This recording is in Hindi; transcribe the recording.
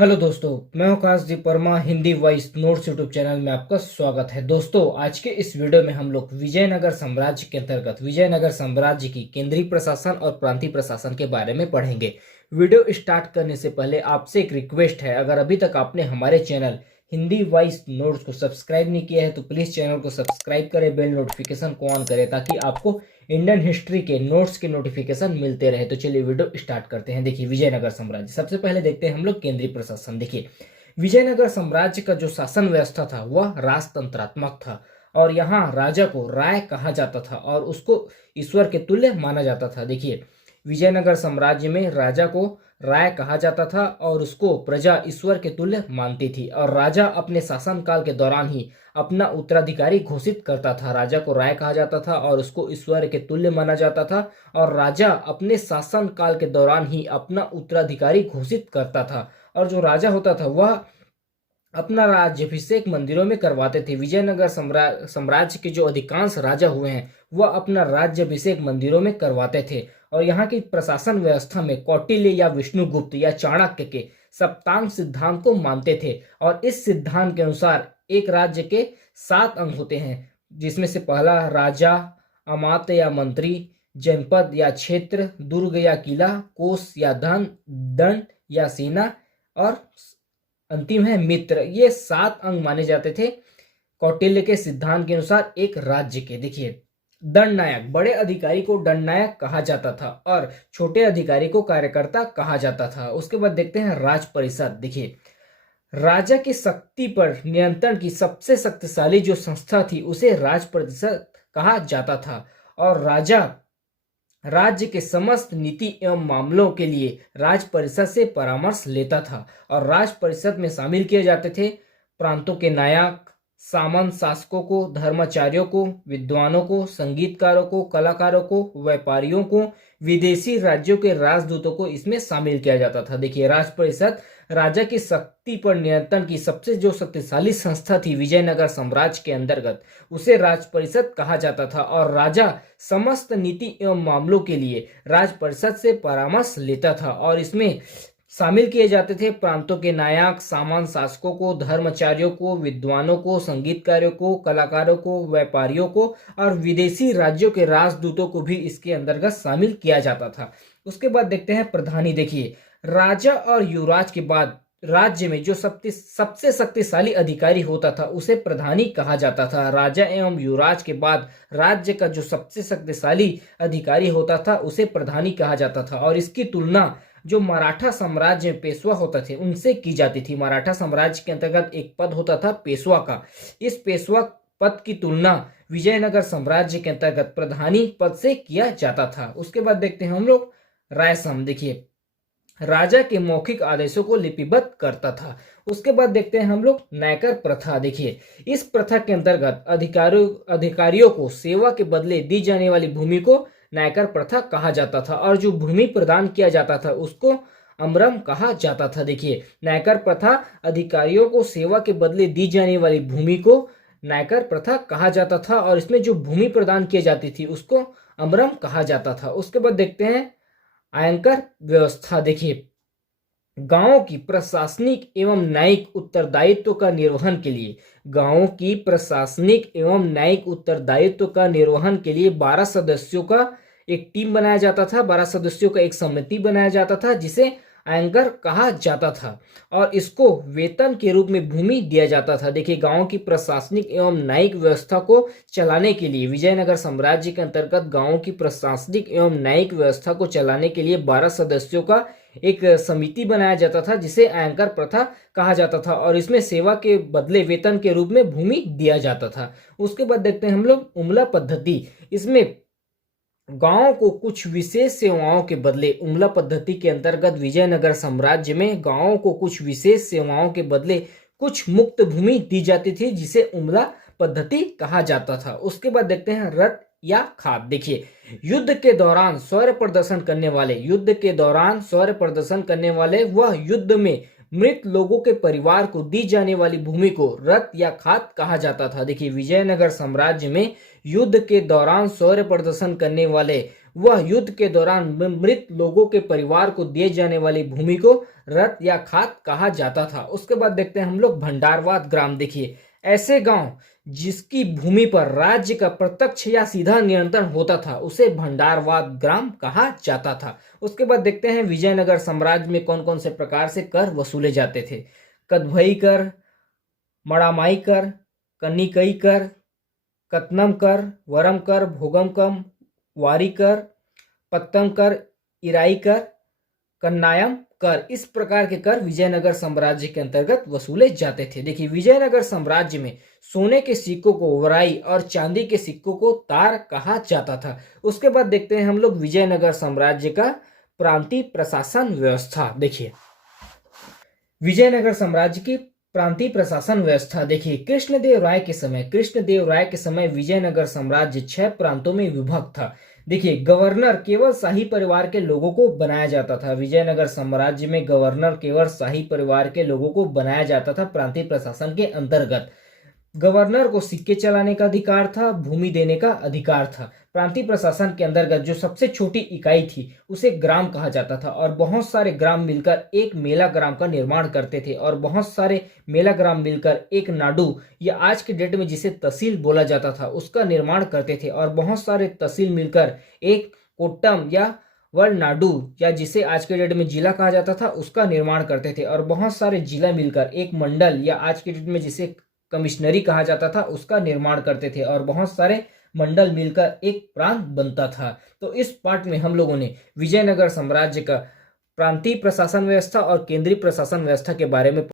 हेलो दोस्तों, मैं हूं Kashdeep Verma. Hindi voice notes YouTube channel में आपका स्वागत है। दोस्तों, आज के इस वीडियो में हम लोग विजयनगर साम्राज्य के अंतर्गत विजयनगर साम्राज्य की केंद्रीय प्रशासन और प्रांतीय प्रशासन के बारे में पढ़ेंगे। वीडियो स्टार्ट करने से पहले आपसे एक रिक्वेस्ट है, अगर अभी तक आपने हमारे चैनल हिंदी वॉइस नोट्स को सब्सक्राइब नहीं किया है तो प्लीज चैनल को सब्सक्राइब करें, बेल नोटिफिकेशन को ऑन करें ताकि आपको इंडियन हिस्ट्री के नोट्स के नोटिफिकेशन मिलते रहे। तो चलिए वीडियो स्टार्ट करते हैं। देखिए, विजयनगर साम्राज्य सबसे पहले देखते हैं हम लोग केंद्रीय प्रशासन। देखिए, विजयनगर साम्राज्य का जो शासन व्यवस्था था वह राजतंत्रात्मक था और यहाँ राजा को राय कहा जाता था और उसको ईश्वर के तुल्य माना जाता था। देखिए, विजयनगर साम्राज्य में राजा को राय कहा जाता था और उसको प्रजा ईश्वर के तुल्य मानती थी और राजा अपने शासनकाल के दौरान ही अपना उत्तराधिकारी घोषित करता था। राजा को राय कहा जाता था और उसको ईश्वर के तुल्य माना जाता था और राजा अपने शासन काल के दौरान ही अपना उत्तराधिकारी घोषित करता था। और जो राजा होता था वह अपना राज्याभिषेक मंदिरों में करवाते थे। विजयनगर साम्राज्य के जो अधिकांश राजा हुए हैं वह अपना राज्याभिषेक मंदिरों में करवाते थे। और यहाँ की प्रशासन व्यवस्था में कौटिल्य या विष्णुगुप्त या चाणक्य के सप्तांग सिद्धांत को मानते थे और इस सिद्धांत के अनुसार एक राज्य के 7 अंग होते हैं, जिसमें से पहला राजा, अमात्य या मंत्री, जनपद या क्षेत्र, दुर्ग या किला, कोष या धन, दंड या सेना और अंतिम है मित्र। ये 7 अंग माने जाते थे कौटिल्य के सिद्धांत के अनुसार एक राज्य के। देखिए, दंडनायक, बड़े अधिकारी को दंडनायक कहा जाता था और छोटे अधिकारी को कार्यकर्ता कहा जाता था। उसके बाद देखते हैं राज परिषद। देखिए, राजा की शक्ति पर नियंत्रण की सबसे शक्तिशाली जो संस्था थी उसे राज परिषद कहा जाता था और राजा राज्य के समस्त नीति एवं मामलों के लिए राज परिषद से परामर्श लेता था और राज परिषद में शामिल किए जाते थे प्रांतों के नायक, सामंत शासकों को, धर्माचार्यों को, विद्वानों को, संगीतकारों को, कलाकारों को, व्यापारियों को, विदेशी राज्यों के राजदूतों को इसमें शामिल किया जाता था। देखिए, राज परिषद राजा की शक्ति पर नियंत्रण की सबसे जो शक्तिशाली संस्था थी विजयनगर साम्राज्य के अंतर्गत, उसे राज परिषद कहा जाता था और राजा समस्त नीति एवं मामलों के लिए राज परिषद से परामर्श लेता था और इसमें शामिल किए जाते थे प्रांतों के नायक, सामंत शासकों को, धर्माचार्यों को, विद्वानों को, संगीतकारों को, कलाकारों को, व्यापारियों को और विदेशी राज्यों के राजदूतों को भी इसके अंतर्गत शामिल किया जाता था। उसके बाद देखते हैं प्रधानी। देखिए, राजा और युवराज के बाद राज्य में जो सबसे शक्तिशाली अधिकारी होता था उसे प्रधानी कहा जाता था। राजा एवं युवराज के बाद राज्य का जो सबसे शक्तिशाली अधिकारी होता था उसे प्रधानी कहा जाता था और इसकी तुलना जो मराठा साम्राज्य में पेशवा होते थे उनसे की जाती थी। मराठा साम्राज्य के अंतर्गत एक पद होता था पेशवा का। इस पेशवा पद की तुलना विजयनगर साम्राज्य के अंतर्गत प्रधानी पद से किया जाता था। उसके बाद देखते हैं हम लोग रायसम। देखिए, राजा के मौखिक आदेशों को लिपिबद्ध करता था। उसके बाद देखते हैं हम लोग नायकर प्रथा। देखिए, इस प्रथा के अंतर्गत अधिकारियों को सेवा के बदले दी जाने वाली भूमि को नायकर प्रथा कहा जाता था और जो भूमि प्रदान किया जाता था उसको अमरम कहा जाता था। देखिए, नायकर प्रथा अधिकारियों को सेवा के बदले दी जाने वाली भूमि को नायकर प्रथा कहा जाता था और इसमें जो भूमि प्रदान की जाती थी उसको अमरम कहा जाता था। उसके बाद देखते हैं आयकर व्यवस्था। देखिए, गांवों की प्रशासनिक एवं न्यायिक उत्तरदायित्व का निर्वहन के लिए गांवों की प्रशासनिक एवं न्यायिक उत्तरदायित्व का निर्वहन के लिए 12 सदस्यों का एक टीम बनाया जाता था। 12 सदस्यों का एक समिति बनाया जाता था जिसे आयकर कहा जाता था और इसको वेतन के रूप में भूमि दिया जाता था। देखिए, गांव की प्रशासनिक एवं न्यायिक व्यवस्था को चलाने के लिए विजयनगर साम्राज्य के अंतर्गत गांवों की प्रशासनिक एवं न्यायिक व्यवस्था को चलाने के लिए 12 सदस्यों का एक समिति बनाया जाता था जिसे आयकर प्रथा कहा जाता था और इसमें सेवा के बदले वेतन के रूप में भूमि दिया जाता था। उसके बाद देखते हैं हम लोग उमला पद्धति। इसमें गांवों को कुछ विशेष सेवाओं के बदले उमला पद्धति के अंतर्गत विजयनगर साम्राज्य में गांवों को कुछ विशेष सेवाओं के बदले कुछ मुक्त भूमि दी जाती थी जिसे उमला पद्धति कहा जाता था। उसके बाद देखते हैं रथ या खाद। देखिए, युद्ध के दौरान शौर्य प्रदर्शन करने वाले वह युद्ध में मृत लोगों के परिवार को दी जाने वाली भूमि को रथ या खाद कहा जाता था। देखिए, विजयनगर साम्राज्य में युद्ध के दौरान शौर्य प्रदर्शन करने वाले वह युद्ध के दौरान मृत लोगों के परिवार को दिए जाने वाली भूमि को रत या खात कहा जाता था। उसके बाद देखते हैं हम लोग भंडारवाद ग्राम। देखिए, ऐसे गांव जिसकी भूमि पर राज्य का प्रत्यक्ष या सीधा नियंत्रण होता था उसे भंडारवाद ग्राम कहा जाता था। उसके बाद देखते हैं विजयनगर साम्राज्य में कौन कौन से प्रकार से कर वसूले जाते थे। कदभई कर, मड़ामाई कर, कन्निकई कर, कतनम कर, वरम कर, भोगम कम, वारी कर, पत्तम कर, इराई कर, कन्नायम कर। इस प्रकार के कर विजयनगर साम्राज्य के अंतर्गत वसूले जाते थे। देखिए, विजयनगर साम्राज्य में सोने के सिक्कों को वराई और चांदी के सिक्कों को तार कहा जाता था। उसके बाद देखते हैं हम लोग विजयनगर साम्राज्य का प्रांतीय प्रशासन व्यवस्था। देखिए, विजयनगर साम्राज्य की प्रांतीय प्रशासन व्यवस्था। देखिए, कृष्णदेव राय के समय विजयनगर साम्राज्य 6 प्रांतों में विभक्त था। देखिए, गवर्नर केवल शाही परिवार के लोगों को बनाया जाता था। विजयनगर साम्राज्य में गवर्नर केवल शाही परिवार के लोगों को बनाया जाता था। प्रांतीय प्रशासन के अंतर्गत गवर्नर को सिक्के चलाने का अधिकार था, भूमि देने का अधिकार था। प्रांतीय प्रशासन के अंतर्गत जो सबसे छोटी इकाई थी उसे ग्राम कहा जाता था और बहुत सारे ग्राम मिलकर एक मेला ग्राम का निर्माण करते थे और बहुत सारे मेला ग्राम मिलकर एक नाडु या आज के डेट में जिसे तहसील बोला जाता था उसका निर्माण करते थे और बहुत सारे तहसील मिलकर एक कोट्टम या वलनाडु या जिसे आज के डेट में जिला कहा जाता था उसका निर्माण करते थे और बहुत सारे जिला मिलकर एक मंडल या आज के डेट में जिसे कमिश्नरी कहा जाता था उसका निर्माण करते थे और बहुत सारे मंडल मिलकर एक प्रांत बनता था। तो इस पार्ट में हम लोगों ने विजयनगर साम्राज्य का प्रांतीय प्रशासन व्यवस्था और केंद्रीय प्रशासन व्यवस्था के बारे में